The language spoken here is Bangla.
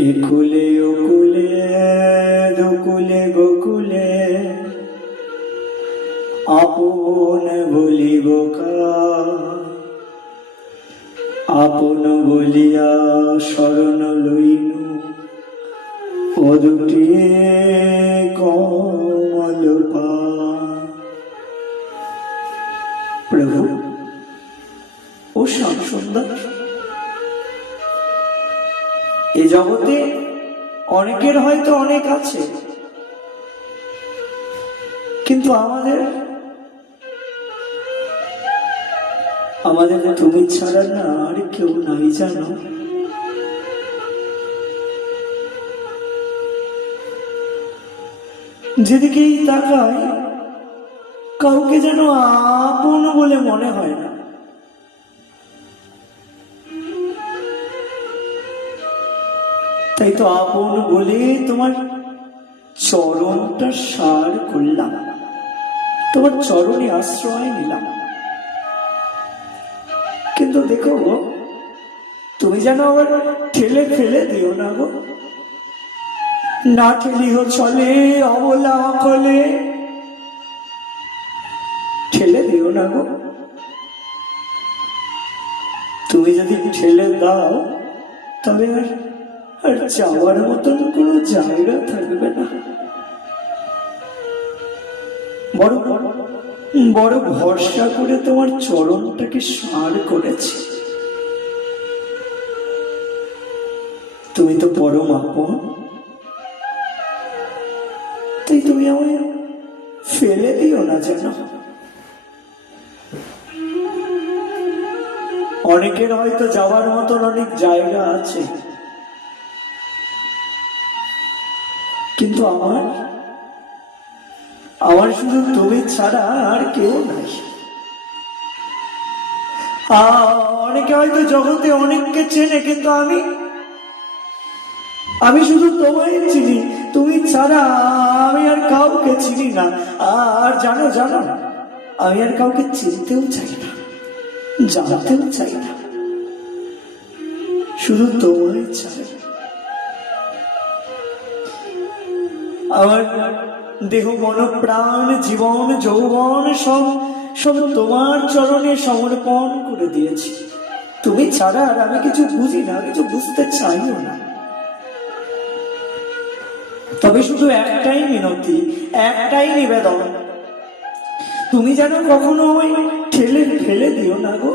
একুলে ওকুলে দুকুলে গোকুলে আপন বলিব আপন বলিয়া শরণ লইনু পদুটি কমল পা। প্রভু ও শ্যাম সুন্দর, এ জগতে অনেকের হয়তো অনেক আছে, কিন্তু আমাদের তুমি ছাড়া না আর কেউ নাই জানো। যেদিকেই তাকাই কাউকে যেন আপন বলে মনে হয় না। তাই তো আপন বলে তোমার চরণটা সার করলাম, তোমার চরণে আশ্রয় নিলাম। কিন্তু দেখো তুমি যেন আবার ঠেলে ফেলে দিও না গো, না ঠেলিও চলে অবলা অকলে, ঠেলে দিও না গো। তুমি যদি ঠেলে দাও তবে আর যাওয়ার মতন কোনো জায়গা থাকবে না। বড় বড় ভরসা করে তোমার চরণটাকে সার করেছি। তুমি তো পরম আপন, তাই তুমি আমায় ফেলে দিও না যেন। অনেকের হয়তো যাওয়ার মতন অনেক জায়গা আছে, কিন্তু আমার শুধু তুমি ছাড়া আর কেউ নাই। অনেকে হয়তো জগতে অনেককে চেনে, কিন্তু আমি শুধু তোমায় চিনি, তুমি ছাড়া আমি আর কাউকে চিনি না। আর জানো আমি আর কাউকে চিনতেও চাই না, জানতেও চাই না, শুধু তোমায় চাই। আমার দেহ মন প্রাণ জীবন যৌবন সব তোমার চরণে সমর্পণ করে দিয়েছি। তুমি ছাড়া আর আমি কিছু বুঝি না, কিছু বুঝতে চাইও না। তবে শুধু একটাই মিনতি, একটাই নিবেদন, তুমি যেন কখনো আমায় ঠেলে ফেলে দিও না গো।